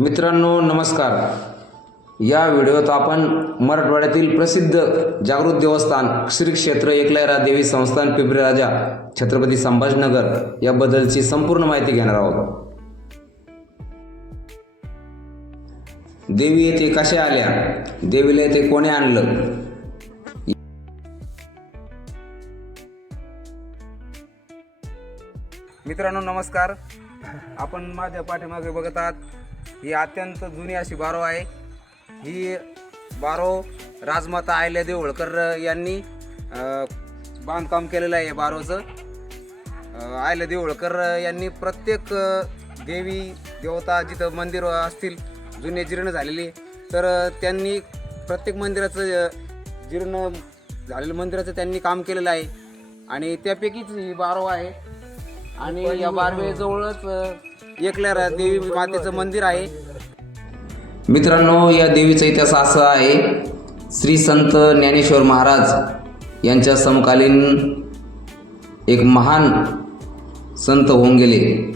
मित्रांनो नमस्कार. या व्हिडिओत आपण मराठवाड्यातील प्रसिद्ध जागृत देवस्थान श्री क्षेत्र एकलयरा देवी संस्थान पिंपरी राजा छत्रपती संभाजीनगर याबद्दलची संपूर्ण माहिती घेणार आहोत. देवी येथे कशा आल्या? देवीला येथे कोणी आणलं? मित्रांनो नमस्कार. आपण माझ्या पाठीमागे बघत आहात ही अत्यंत जुनी अशी बारो आहे. ही बारो राजमाता आयल्या देवळकर यांनी बांधकाम केलेलं आहे या बारोचं. आयल्या देवळकर यांनी प्रत्येक देवी देवता जिथं मंदिर असतील जुने जीर्ण झालेली. तर त्यांनी प्रत्येक मंदिराचं जीर्ण झालेलं मंदिराचं त्यांनी काम केलेलं आहे. आणि त्यापैकीच ही बारो आहे. आणि या बारवेजवळच एकल्या देवी मातेचं मंदिर आहे. मित्रांनो या देवीचा इतिहास असा आहे श्री संत ज्ञानेश्वर महाराज यांच्या समकालीन एक महान संत होऊन गेले.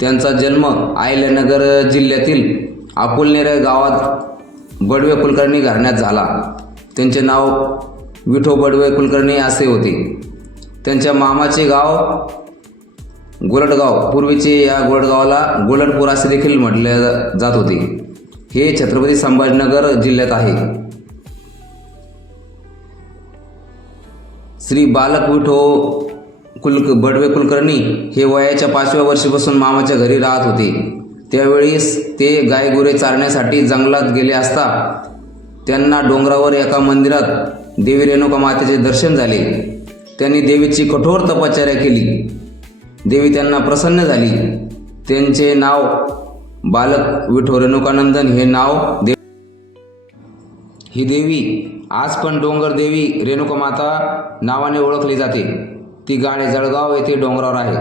त्यांचा जन्म आयल्यानगर जिल्ह्यातील अकोलनेर गावात बडवे कुलकर्णी घराण्यात झाला. त्यांचे नाव विठो बडवे कुलकर्णी असे होते. त्यांच्या मामाचे गाव गोलटगाव पूर्वीचे या गोलटगावाला गोलटपूर असे देखील म्हटले जात होते. हे छत्रपती संभाजीनगर जिल्ह्यात आहे. श्री बालक विठो कुल बडवे कुलकर्णी हे वयाच्या पाचव्या वर्षीपासून मामाच्या घरी राहत होते. त्यावेळीस ते गायगुरे चारण्यासाठी जंगलात गेले असता त्यांना डोंगरावर एका मंदिरात देवी रेणुका मातेचे दर्शन झाले. त्यांनी देवीची कठोर तपश्चर्या केली. देवी त्यांना प्रसन्न झाली. त्यांचे नाव बालक विठो रेणुकानंदन. हे नाव दे ही देवी आज पण डोंगर देवी रेणुका माता नावाने ओळखली जाते. ती गाणे जळगाव येथे डोंगरावर आहे.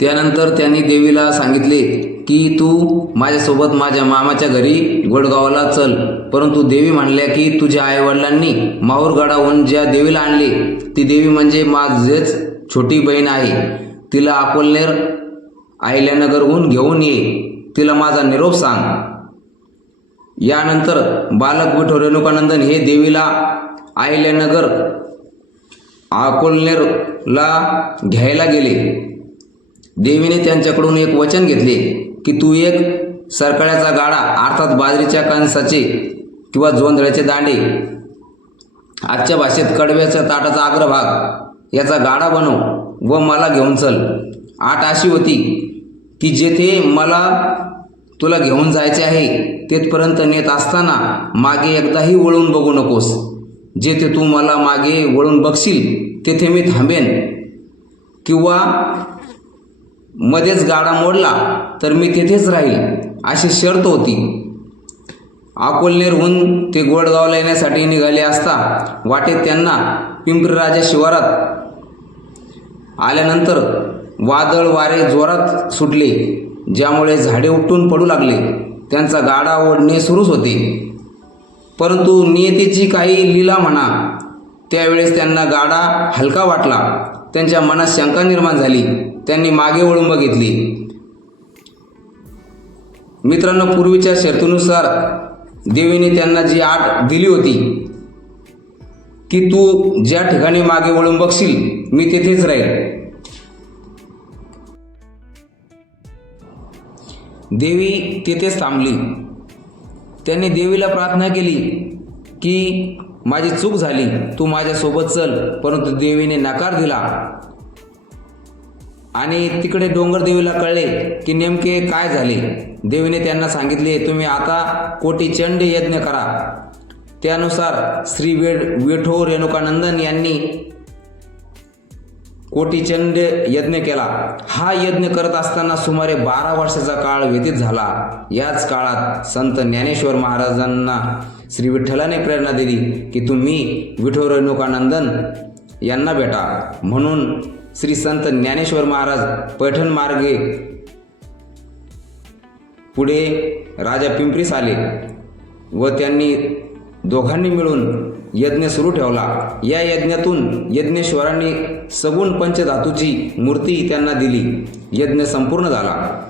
त्यानंतर त्यांनी देवीला सांगितले की तू माझ्यासोबत माझ्या मामाच्या घरी गोडगावाला चल. परंतु देवी म्हणल्या की तुझ्या आईवडिलांनी माहूरगडाहून ज्या देवीला आणले ती देवी म्हणजे माझेच छोटी बहीण आहे. तिला अकोलनेर आहिल्यानगरहून घेऊन ये. तिला माझा निरोप सांग. यानंतर बालक विठो रेणुकानंदन हे देवीला आहिल्यानगर अकोलनेरला घ्यायला गेले. देवीने त्यांच्याकडून एक वचन घेतले. की तू एक सरकळ्याचा गाडा अर्थात बाजरीच्या कणसाचे किंवा जोंधळ्याचे दांडे आजच्या भाषेत कडव्याच्या ताटाचा अग्रभाग याचा गाडा बनव व मला घेऊन चल. आठ अशी होती की जेथे मला तुला घेऊन जायचे आहे तेथपर्यंत नेत असताना मागे एकदाही वळून बघू नकोस. जेथे तू मला मागे वळून बघशील तेथे मी थांबेन. किंवा मध्येच गाडा मोडला तर मी तेथेच राहील अशी शर्त होती. अकोलनेरहून ते गोडगावला येण्यासाठी निघाले असता वाटेत त्यांना पिंपरी राजा शिवारात आल्यानंतर वादळ वारे जोरात सुटले ज्यामुळे झाडे उपटून पडू लागले. त्यांचा गाडा ओढणे सुरूच होते. परंतु नियतीची काही लीला म्हणा त्यावेळेस त्यांना गाडा हलका वाटला. त्यांच्या मनात शंका निर्माण झाली. त्यांनी मागे वळून बघितली. मित्रांनो पूर्वीच्या शर्तीनुसार देवीने त्यांना जी आठ दिली होती की तू ज्या ठिकाणी मागे वळून बघशील मी तेथेच राहील. देवी तेथेच थांबली. त्यांनी देवीला प्रार्थना केली की माझी चूक झाली तू माझ्यासोबत चल परंतु देवीने नकार दिला. आणि तिकडे डोंगरदेवीला कळले की नेमके काय झाले. देवीने त्यांना सांगितले तुम्ही आता कोटी चंड यज्ञ करा. त्यानुसार श्री वेड वेठो रेणुकानंदन यांनी कोटीचंड यज्ञ केला. हा यज्ञ करत असताना सुमारे बारा वर्षाचा काळ व्यतीत झाला. याच काळात संत ज्ञानेश्वर महाराजांना श्री विठ्ठलाने प्रेरणा दिली की तुम्ही विठो रेणुकानंदन यांना भेटा. म्हणून श्री संत ज्ञानेश्वर महाराज पैठण मार्गे. पुढे राजा पिंपरीस आले व त्यांनी दोघांनी मिळून यज्ञ सुरू ठेवला. या यज्ञातून यज्ञेश्वरांनी सगुण पंचधातूची मूर्ती त्यांना दिली. यज्ञ संपूर्ण झाला.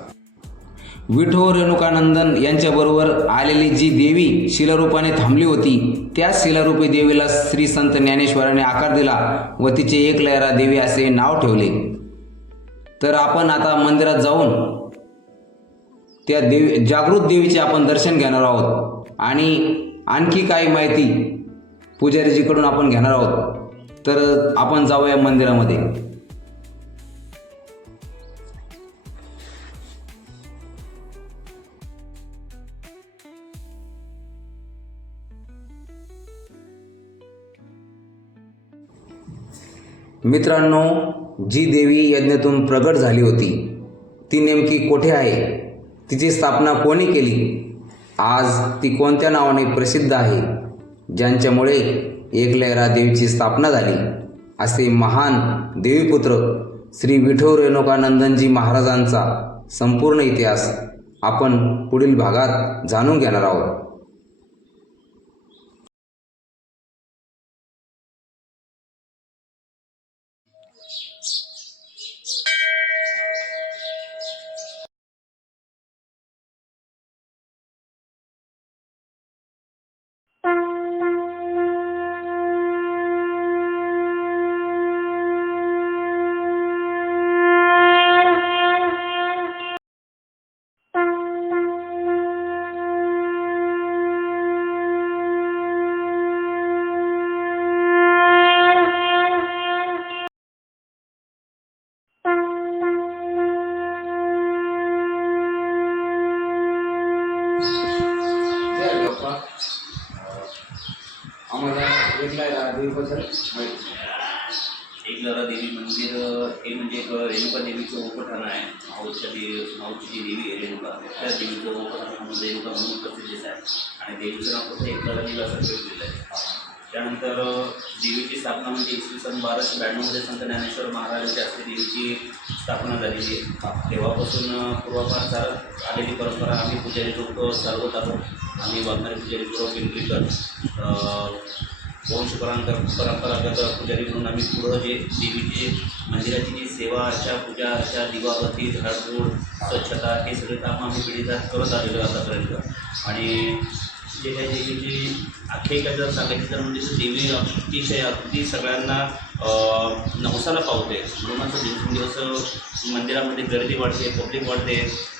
विठो रेणुकानंदन यांच्याबरोबर आलेली जी देवी शिलारूपाने थांबली होती त्या शिलारूपी देवीला श्री संत ज्ञानेश्वराने आकार दिला व तिचे एक लहरा देवी असे नाव ठेवले. तर आपण आता मंदिरात जाऊन त्या देवी जागृत देवीचे आपण दर्शन घेणार आहोत. आणि आणखी काही माहिती पुजारीजीकडून आपण घेणार आहोत. तर आपण जाऊया मंदिरामध्ये. मित्रांनो जी देवी यज्ञातून प्रगट झाली होती ती नेमकी कोठे आहे? तिची स्थापना कोणी केली? आज ती कोणत्या नावाने प्रसिद्ध आहे? ज्यांच्यामुळे एकलहरा देवीची स्थापना झाली असे महान देवीपुत्र श्री विठो रेणुकानंदनजी महाराजांचा संपूर्ण इतिहास आपण पुढील भागात जाणून घेणार आहोत. एकलहरा देवीबद्दल एकलरा देवी मंदिर हे म्हणजे एक रेणुका देवीचं उपठाण आहे. माऊच्या देवी माऊची जी देवी आहे रेणुका त्या देवीचं उपठाण रेणुका म्हणून प्रसिद्धीच आहे. आणि देवीचं नाव फक्त एकलरा देवी असं दिलेलं आहे. त्यानंतर देवीची स्थापना म्हणजे इसवी सन बाराशे ब्याण्णवमध्ये संत ज्ञानेश्वर महाराजांच्या हस्ते देवीची स्थापना झालेली आहे. तेव्हापासून पूर्वापार चालत आलेली परंपरा आम्ही पुजारी लोक चालवत आहोत. आम्ही वागणारे पुजारी पूर्व पिंपरीकर वंश परांतर परंपरागत पुजारी म्हणून आम्ही पुढं जे देवीची मंदिराची जी सेवा अर्चा पूजा अर्चा दिवाबत्ती झाडझूड स्वच्छता हे सगळे कामं आम्ही पिढीजात करत आलेलो आतापर्यंत. आणि जे काही देवीची आख्यायिका जर सांगायची तर म्हणजे देवी अतिशय अगदी सगळ्यांना नवसाला पावते. म्हणूनच दिवसेंदिवस मंदिरामध्ये गर्दी वाढते पब्लिक वाढते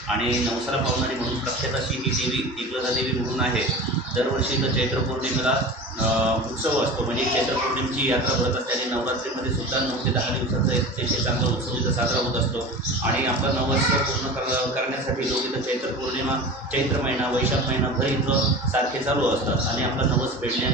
आणि नवसाला पावणारी म्हणून प्रख्यात अशी ही देवी एकलता देवी म्हणून आहे. दरवर्षी तर चैत्र पौर्णिमेला उत्सव असतो. म्हणजे चैत्र पौर्णिमेची यात्रा भरत असते आणि नवरात्रीमध्ये सुद्धा नऊ ते दहा दिवसाचा एक अतिशय चांगला उत्सव इथं साजरा होत असतो. आणि आपला नवस पूर्ण कर करण्यासाठी लोक इथं चैत्र पौर्णिमा चैत्र महिना वैशाख महिनाभर इथं सारखे चालू असतात. आणि आपला नवस फेडण्या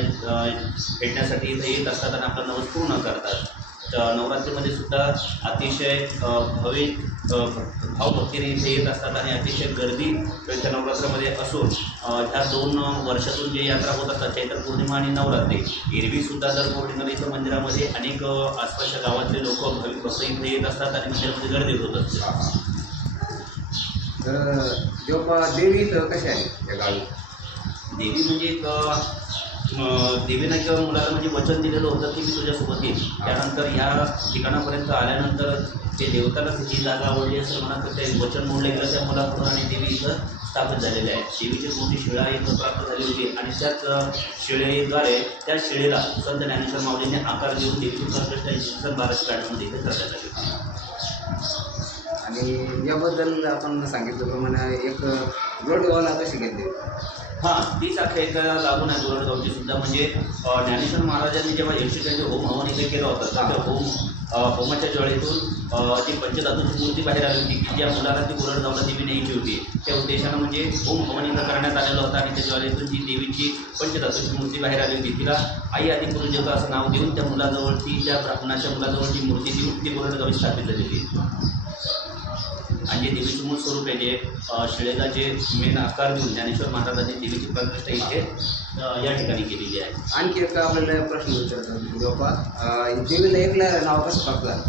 फेडण्यासाठी इथं येत असतात आणि आपला नवस पूर्ण करतात. नवरात्रीमध्ये सुद्धा अतिशय भाविक भावभक्तीने इथे येत असतात आणि अतिशय गर्दी इथं नवरात्रामध्ये असून ह्या दोन वर्षातून जे यात्रा होत असतात चैत्र पौर्णिमा आणि नवरात्री एरवी सुद्धा दर पौर्णिमेला इथं मंदिरामध्ये अनेक आसपासच्या गावातले लोक भाविक भक्त इथे येत असतात आणि मंदिरामध्ये गर्दी होत असते. देवी इथं कशी आहे या गावी? देवी म्हणजे एक देवीनं किंवा मुलाला म्हणजे वचन दिलेलं होतं की मी तुझ्यासोबत येईल त्यानंतर ह्या ठिकाणापर्यंत आल्यानंतर ते देवताला ही जागा आवडली असं म्हणा तर ते वचन मोडलं गेलं त्या मुलाकडून आणि देवी इथं स्थापित झालेले आहे. देवीची मोठी शिळा इथं प्राप्त झाली होती आणि त्याच शिळेद्वारे त्या शिळेला संत ज्ञानेश्वर माऊलीने आकार देऊन देवीची प्रतिष्ठा शिक्षण सन बाराशे ब्याण्णवमध्ये इथे करण्यात आली आणि याबद्दल आपण सांगितल्याप्रमाणे एक रोडवाला कशी घेतली? हां तीच आख्यायिका लागून आहे गोरडगावची सुद्धा. म्हणजे ज्ञानेश्वर महाराजांनी जेव्हा एकशे त्यांचे होम हवन इथे केलं होतं तर त्या होम होमाच्या ज्वाळीतून जी पंचधातूची मूर्ती बाहेर आली होती की ज्या मुलाला ती गोरडगावला देवी न्यायची होती त्या उद्देशानं म्हणजे होम हवन इथं करण्यात आलेलं होतं आणि त्या ज्वाळीतून जी देवीची पंचधातूची मूर्ती बाहेर आली होती तिला आई आदी गुरुदेवता असं नाव देऊन त्या मुलाजवळ ती त्या ब्राह्मणाच्या मुलाजवळ ती मूर्ती देऊन ती गोरडगावी स्थापित झालेली आणि जे देवीचं मूळ स्वरूप आहे जे शिळेला जे मेन आकार देऊन ज्ञानेश्वर महाराजांनी देवीची प्रतिष्ठा इथे या ठिकाणी केलेली आहे. आणखी एक आपल्याला प्रश्न अं, देवीला एकला नाव कसं झालं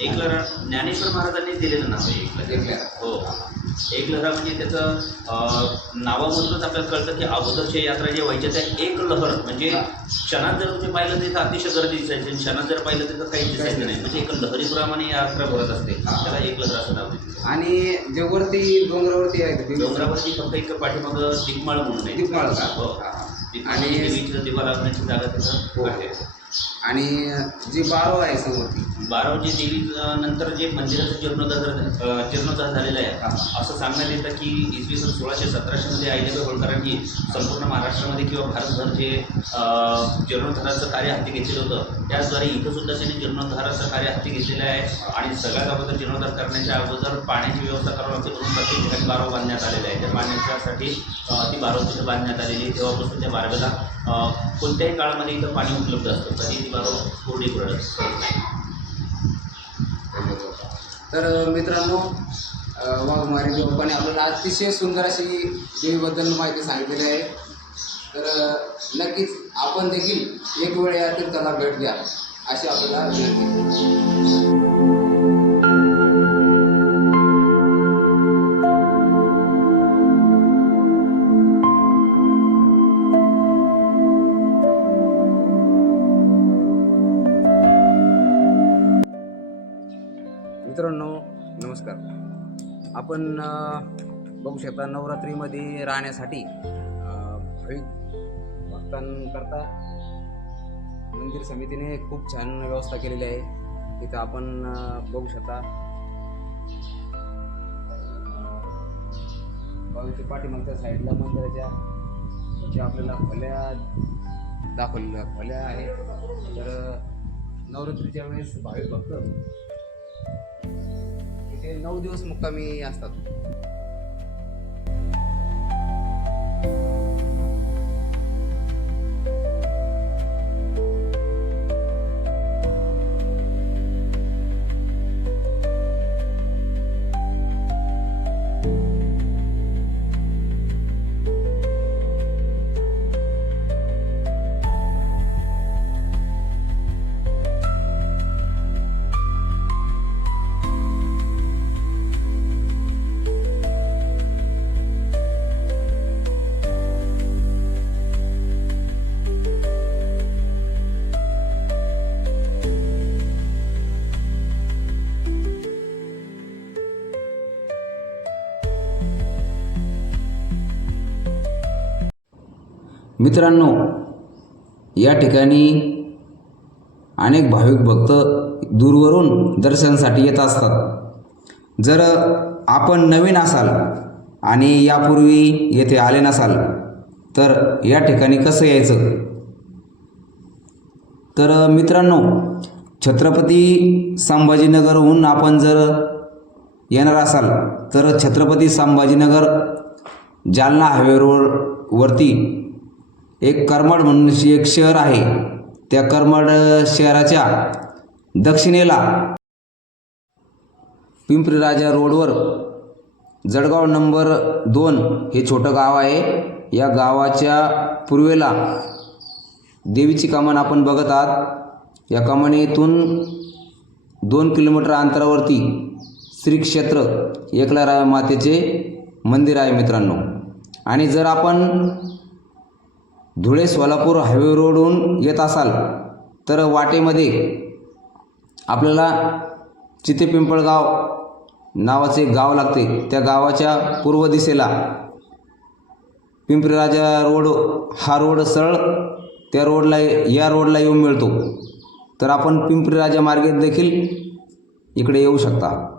एकलर ज्ञानेश्वर महाराजांनी दिलेलं नाव आहे एकलहरा. हो. एक लहरा म्हणजे त्याचं नावामधूनच आपल्याला कळतं की अगोदरच्या यात्रा ज्या व्हायच्या त्या एक लहर म्हणजे क्षणात जर तुम्ही पाहिलं तर अतिशय गर्दी दिसायची आणि क्षणात जर पाहिलं तर काही दिसायचं नाही. म्हणजे एक लहरीप्रमाणे यात्रा भरत असते. त्याला एक लहर असं नाव देते आणि जे वरती डोंगरावरती आहे डोंगरावरती फक्त एक पाठीमागं दिगमाळ म्हणून आहे. दीपमाळ का? हो. आणि- आणि देवीची दिवा लागण्याची जागा हो. तिथं आहे. आणि जी बारो आहे समोरती बारावजी देवी नंतर जे मंदिराचं जीर्णोद्धार जीर्णोद्धार झालेलं आहे. असं सांगण्यात येतं की इसवी सन सोळाशे सतराशेमध्ये अहिल्याबाई होळकरांनी संपूर्ण महाराष्ट्रामध्ये किंवा भारतभर जे जीर्णोद्धाराचं कार्य हाती घेतलेलं होतं त्याचद्वारे इथं सुद्धा त्यांनी जीर्णोद्धाराचं कार्य हाती घेतलेलं आहे आणि सगळ्यात अगोदर जीर्णोद्धार करण्याच्या अगोदर पाण्याची व्यवस्था करावी लागते म्हणून प्रत्येक ठिकाणी बारव बांधण्यात आलेले आहे. त्या पाण्याच्यासाठी ती बारव तिथं बांधण्यात आलेली तेव्हापासून त्या बारवेला कोणत्याही काळामध्ये इथं पाणी उपलब्ध असतं. कधी कोरडी तर मित्रांनो वाघमारी देवपाने आपल्याला अतिशय सुंदर अशी देवीबद्दल माहिती सांगितलेली आहे. तर नक्कीच आपण देखील एक वेळ या तीर्थाला भेट द्या अशी आपल्याला विनंती आपण बघू शकता नवरात्रीमध्ये राहण्यासाठी भाविक भक्तांकरता मंदिर समितीने खूप छान व्यवस्था केलेली आहे. तिथं आपण बघू शकता बाजूच्या पाठीमागच्या साईडला मंदिराच्या जे आपल्याला फल्या दाखवलेल्या फल्या आहे तर नवरात्रीच्या वेळेस भाविक भक्त नऊ दिवस मुक्कामी असतात. मित्रांनो या ठिकाणी अनेक भाविक भक्त दूरवरून दर्शनासाठी येत असतात. जर आपण नवीन असाल आणि यापूर्वी येथे आले नसाल तर या ठिकाणी कसं यायचं? तर मित्रांनो छत्रपती संभाजीनगरहून आपण जर येणार असाल तर छत्रपती संभाजीनगर जालना हायवे रोडवरती एक करमाड म्हणून अशी एक शहर आहे. त्या करमाड शहराच्या दक्षिणेला पिंपरी राजा रोडवर जळगाव नंबर दोन हे छोटं गाव आहे. या गावाच्या पूर्वेला देवीची कमान आपण बघत आहात. या कमानीतून दोन किलोमीटर अंतरावरती श्री क्षेत्र एकला मातेचे मंदिर आहे मित्रांनो. आणि जर आपण धुळे सोलापूर हायवे रोडहून येत असाल तर वाटेमध्ये आपल्याला चिते पिंपळगाव नावाचे गाव लागते. त्या गावाच्या पूर्व दिशेला पिंपरीराजा रोड हा रोड सरळ त्या रोडला या रोडला येऊन मिळतो. तर आपण पिंपरीराजा मार्गे देखील इकडे येऊ शकता.